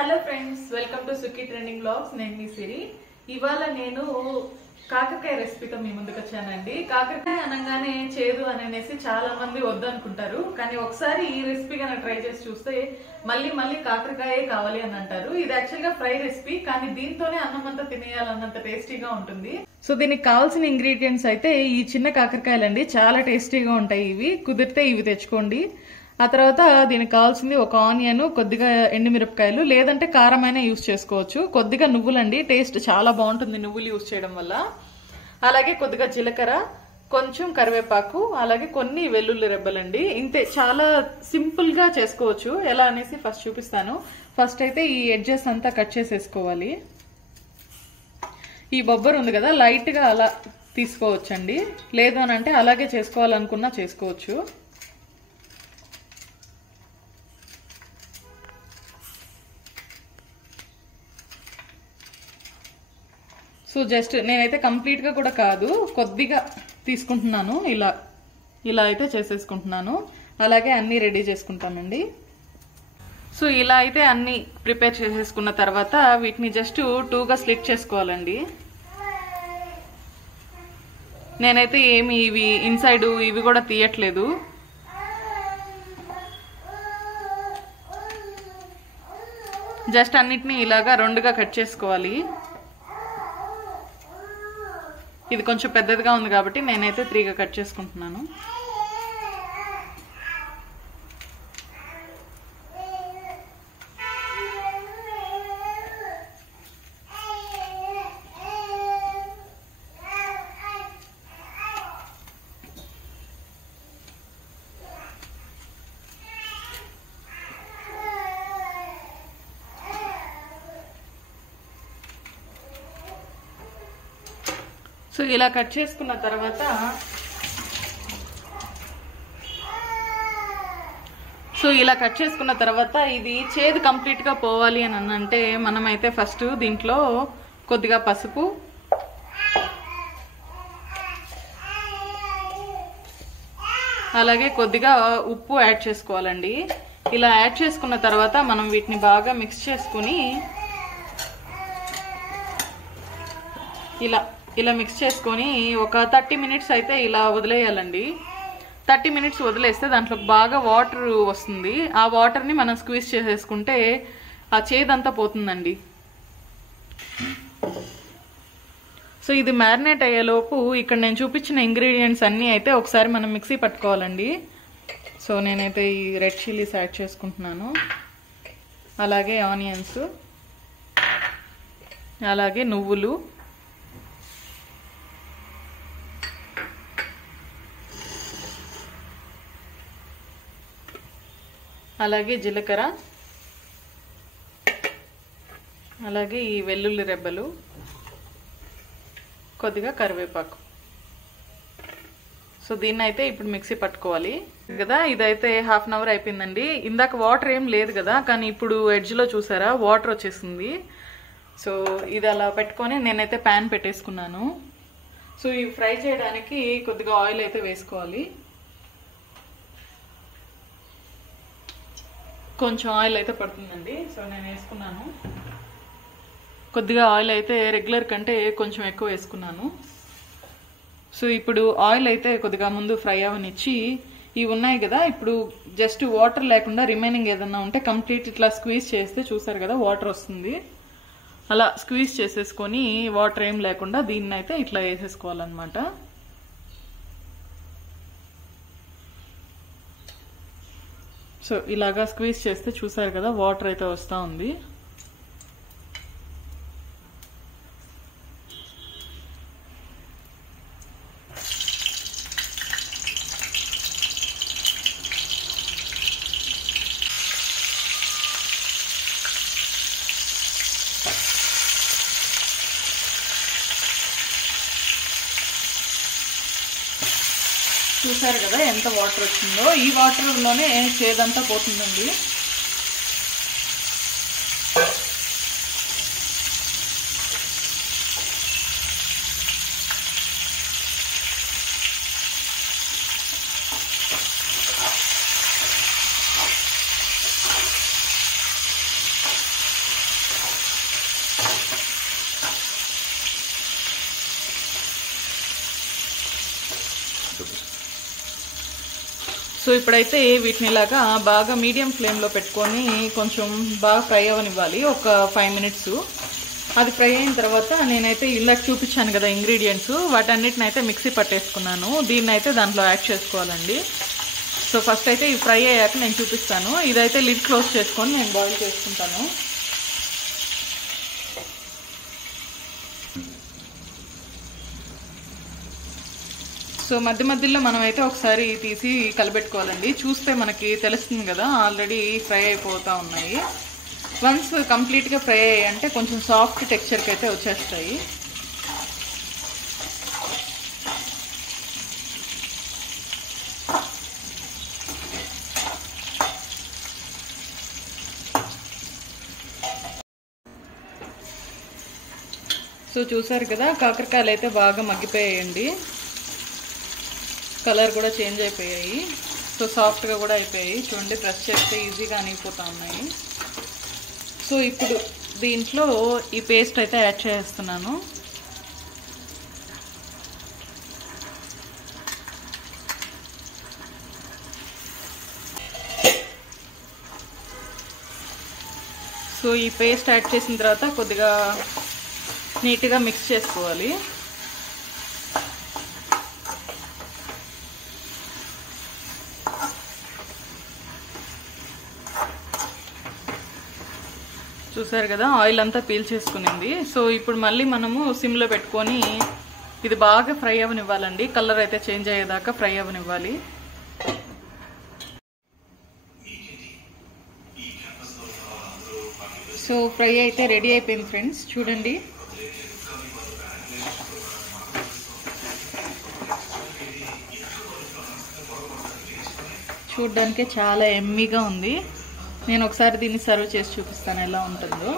Hello friends, welcome to Sukhi trending blogs. నేను మీ సిరి. ఇవాళ నేను కాకరకాయ రెసిపీతో మీ ముందుకు వచ్చానండి. కాకరకాయ అనగానే చేదు అనేసి చాలా మంది వద్దనుకుంటారు, కానీ ఒకసారి ఈ రెసిపీ కనుక ట్రై చేసి చూస్తే మళ్ళీ మళ్ళీ కాకరకాయే కావాలి అని అంటారు. ఇది యాక్చువల్ గా ఫ్రై రెసిపీ, కానీ దీంతోనే అన్నం అంతా తినేయాలన్నంత టేస్టీగా ఉంటుంది. సో దీనికి కావాల్సిన ఇంగ్రీడియంట్స్ అయితే ఈ చిన్న కాకరకాయలండి, చాలా టేస్టీగా ఉంటాయి. ఇవి కుదిరితే ఇవి తెచ్చుకోండి. ఆ తర్వాత దీనికి కావాల్సింది ఒక ఆనియన్, కొద్దిగా ఎండుమిరపకాయలు, లేదంటే కారమైనా యూజ్ చేసుకోవచ్చు. కొద్దిగా నువ్వులండి, టేస్ట్ చాలా బాగుంటుంది నువ్వులు యూజ్ చేయడం వల్ల. అలాగే కొద్దిగా జీలకర్ర, కొంచెం కరివేపాకు, అలాగే కొన్ని వెల్లుల్లి రెబ్బలండి. ఇంతే, చాలా సింపుల్ గా చేసుకోవచ్చు. ఎలా అనేసి ఫస్ట్ చూపిస్తాను. ఫస్ట్ అయితే ఈ ఎడ్జెస్ అంతా కట్ చేసేసుకోవాలి. ఈ బొబ్బర్ ఉంది కదా, లైట్ గా అలా తీసుకోవచ్చండి. లేదు అని అంటే అలాగే చేసుకోవాలనుకున్నా చేసుకోవచ్చు. సో జస్ట్ నేనైతే కంప్లీట్ గా కూడా కాదు, కొద్దిగా తీసుకుంటున్నాను. ఇలా అయితే చేసేసుకుంటున్నాను. అలాగే అన్ని రెడీ చేసుకుంటానండి. సో ఇలా అయితే అన్ని ప్రిపేర్ చేసేసుకున్న తర్వాత వీటిని జస్ట్ 2గా స్లిట్ చేసుకోవాలండి. నేనైతే ఏమి ఇవి ఇన్సైడ్ ఇవి కూడా తీయట్లేదు. జస్ట్ అన్నిటినీ ఇలాగా 2గా కట్ చేసుకోవాలి. ఇది కొంచెం పెద్దదిగా ఉంది కాబట్టి నేనైతే 3గా కట్ చేసుకుంటున్నాను. సో ఇలా కట్ చేసుకున్న తర్వాత ఇది చేదు కంప్లీట్ గా పోవాలి అని అంటే మనమైతే ఫస్ట్ దీంట్లో కొద్దిగా పసుపు, అలాగే కొద్దిగా ఉప్పు యాడ్ చేసుకోవాలండి. ఇలా యాడ్ చేసుకున్న తర్వాత మనం వీటిని బాగా మిక్స్ చేసుకుని ఇలా మిక్స్ చేసుకొని ఒక 30 మినిట్స్ అయితే ఇలా వదిలేయాలండి. 30 మినిట్స్ వదిలేస్తే దాంట్లో బాగా వాటర్ వస్తుంది. ఆ వాటర్ని మనం స్క్వీజ్ చేసేసుకుంటే ఆ చేదంతా పోతుందండి. సో ఇది మ్యారినేట్ అయ్యేలోపు ఇక్కడ నేను చూపించిన ఇంగ్రీడియంట్స్ అన్నీ అయితే ఒకసారి మనం మిక్సీ పట్టుకోవాలండి. సో నేనైతే ఈ రెడ్ చిల్లీస్ యాడ్ చేసుకుంటున్నాను, అలాగే ఆనియన్స్, అలాగే నువ్వులు, అలాగే జీలకర్ర, అలాగే ఈ వెల్లుల్లి రెబ్బలు, కొద్దిగా కరివేపాకు. సో దీన్ని అయితే ఇప్పుడు మిక్సీ పట్టుకోవాలి కదా. ఇదైతే 1/2 అవర్ అయిపోయిందండి. ఇందాక వాటర్ ఏం లేదు కదా, కానీ ఇప్పుడు ఎడ్జ్లో చూసారా వాటర్ వచ్చేసింది. సో ఇది అలా పెట్టుకొని నేనైతే ప్యాన్ పెట్టేసుకున్నాను. సో ఇవి ఫ్రై చేయడానికి కొద్దిగా ఆయిల్ అయితే వేసుకోవాలి. కొంచెం ఆయిల్ అయితే పడుతుందండి. సో నేను వేసుకున్నాను. కొద్దిగా ఆయిల్ అయితే రెగ్యులర్ కంటే కొంచెం ఎక్కువ వేసుకున్నాను. సో ఇప్పుడు ఆయిల్ అయితే కొద్దిగా ముందు ఫ్రై అవనిచ్చి ఇవి ఉన్నాయి కదా, ఇప్పుడు జస్ట్ వాటర్ లేకుండా రిమైనింగ్ ఏదన్నా ఉంటే కంప్లీట్ ఇట్లా స్క్వీజ్ చేస్తే చూసారు కదా వాటర్ వస్తుంది. అలా స్క్వీజ్ చేసేసుకొని వాటర్ ఏం లేకుండా దీన్ని అయితే ఇట్లా వేసేసుకోవాలన్నమాట. సో ఇలాగా స్క్వీజ్ చేస్తే చూసారు కదా వాటర్ అయితే వస్తూ ఉంది. చూసారు కదా ఎంత వాటర్ వచ్చిందో. ఈ వాటర్లోనే చేదంతా పోతుందండి. సో ఇప్పుడైతే వీటిని ఇలాగా బాగా మీడియం ఫ్లేమ్లో పెట్టుకొని కొంచెం బాగా ఫ్రై అవ్వనివ్వాలి, ఒక 5 మినిట్స్. అది ఫ్రై అయిన తర్వాత నేనైతే ఇందాక చూపించాను కదా ఇంగ్రీడియంట్స్, వాటన్నిటిని అయితే మిక్సీ పట్టేసుకున్నాను. దీన్ని అయితే దాంట్లో యాడ్ చేసుకోవాలండి. సో ఫస్ట్ అయితే ఇవి ఫ్రై అయ్యాక నేను చూపిస్తాను. ఇదైతే లిడ్ క్లోజ్ చేసుకొని నేను బాయిల్ చేసుకుంటాను. సో మధ్య మధ్యలో మనం అయితే ఒకసారి తీసి కలబెట్టుకోవాలండి. చూస్తే మనకి తెలుస్తుంది కదా ఆల్రెడీ ఫ్రై అయిపోతూ ఉన్నాయి. వన్స్ కంప్లీట్గా ఫ్రై అయ్యాయి అంటే కొంచెం సాఫ్ట్ టెక్స్చర్కి అయితే వచ్చేస్తాయి. సో చూసారు కదా కాకరకాయలు అయితే బాగా మగ్గిపోయాయండి, కలర్ కూడా చేంజ్ అయిపోయాయి. సో సాఫ్ట్గా కూడా అయిపోయాయి. చూడండి, ప్రెస్ చేస్తే ఈజీగా అనిగిపోతూ ఉన్నాయి. సో ఇప్పుడు దీంట్లో ఈ పేస్ట్ అయితే యాడ్ చేస్తున్నాను. సో ఈ పేస్ట్ యాడ్ చేసిన తర్వాత కొద్దిగా నీట్గా మిక్స్ చేసుకోవాలి. చూసారు కదా ఆయిల్ అంతా పీల్చేసుకునింది. సో ఇప్పుడు మళ్ళీ మనము సిమ్లో పెట్టుకొని ఇది బాగా ఫ్రై అవ్వనివ్వాలండి. కలర్ అయితే చేంజ్ అయ్యేదాకా ఫ్రై అవ్వనివ్వాలి. సో ఫ్రై అయితే రెడీ అయిపోయింది ఫ్రెండ్స్, చూడండి. చూడడానికి చాలా ఎమ్మీగా ఉంది. నేను ఒకసారి దీన్ని సర్వ్ చేసి చూపిస్తాను ఎలా ఉంటుందో.